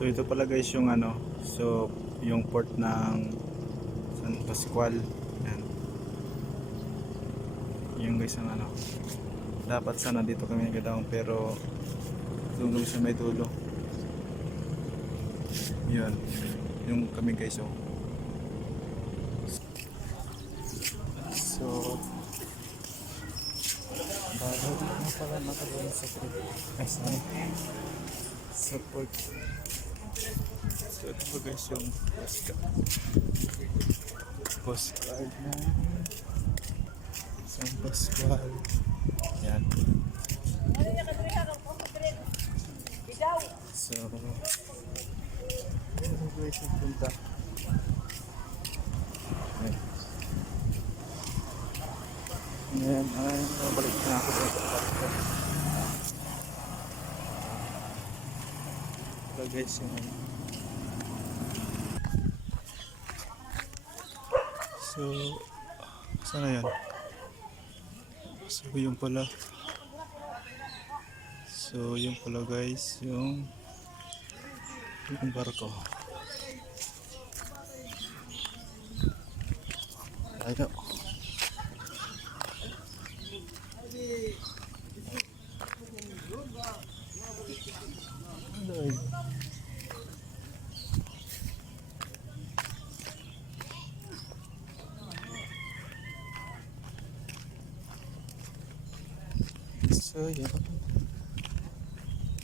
So ito pala guys yung ano, so yung port ng San Pascual. Yan. Yung guys ang ano. Dapat sana dito kami nagadaong pero kami sa may dulo. Yan. Yung kami guys oh. So bago na pala nakagawa sa trip. Ay, sorry. Support. So ito po guys yung postcard. Postcard na San Pascual. Yan. So, ito guys yung punta. Ngayon, ay, nabalik na ako sa Ito guys yung ano. So, sana yan? So, yung pala. So, yung pala guys, yung yung barko. Ayun. Ay. So, yun.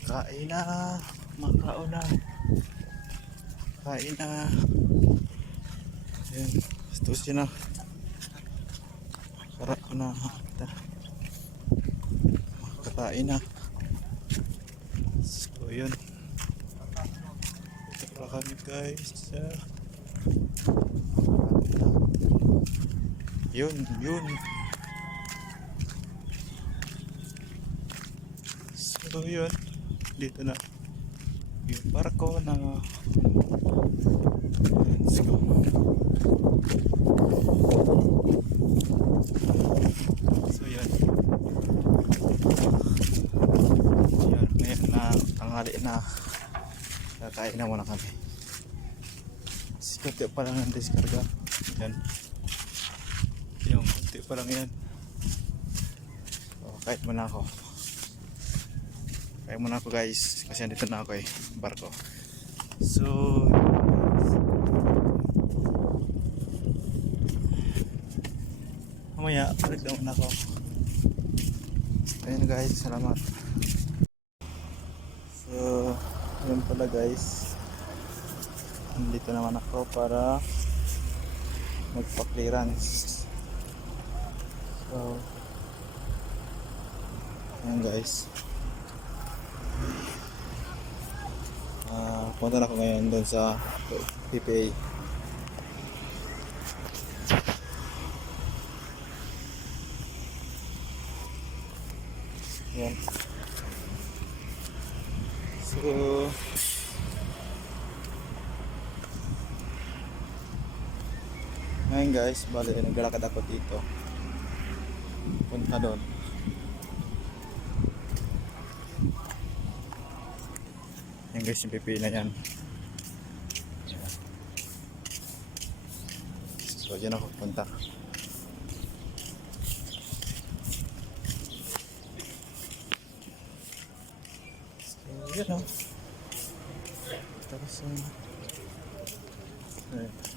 Kain na. Makaon na. Kain na. Ayan. Gusto na. Sarap na. Ito. Kakain na. So, yun. Pala kami guys. sa Yun, yun. So, yun. Dito na. Yung barko na Let's go. So. Yan. Ngayon na tanghali na. Kakain na muna kami. Sikati pa lang ang diskarga. Yan. Yung kunti pa lang yan. So, kahit muna ako. Kaya muna ako guys kasi andito na ako eh barko. So mamaya balik na muna ako. Ayun guys, salamat. So yun pala guys. Nandito naman ako para magpa-clearance. So ayun guys. Ah, punta na ako ngayon doon sa PPA. Yan. So, ngayon guys, bali naglalakad ako dito. Punta doon. Yan guys, yung pipi na yan. So, dyan ako punta. Yan o. Tapos, um, ayun.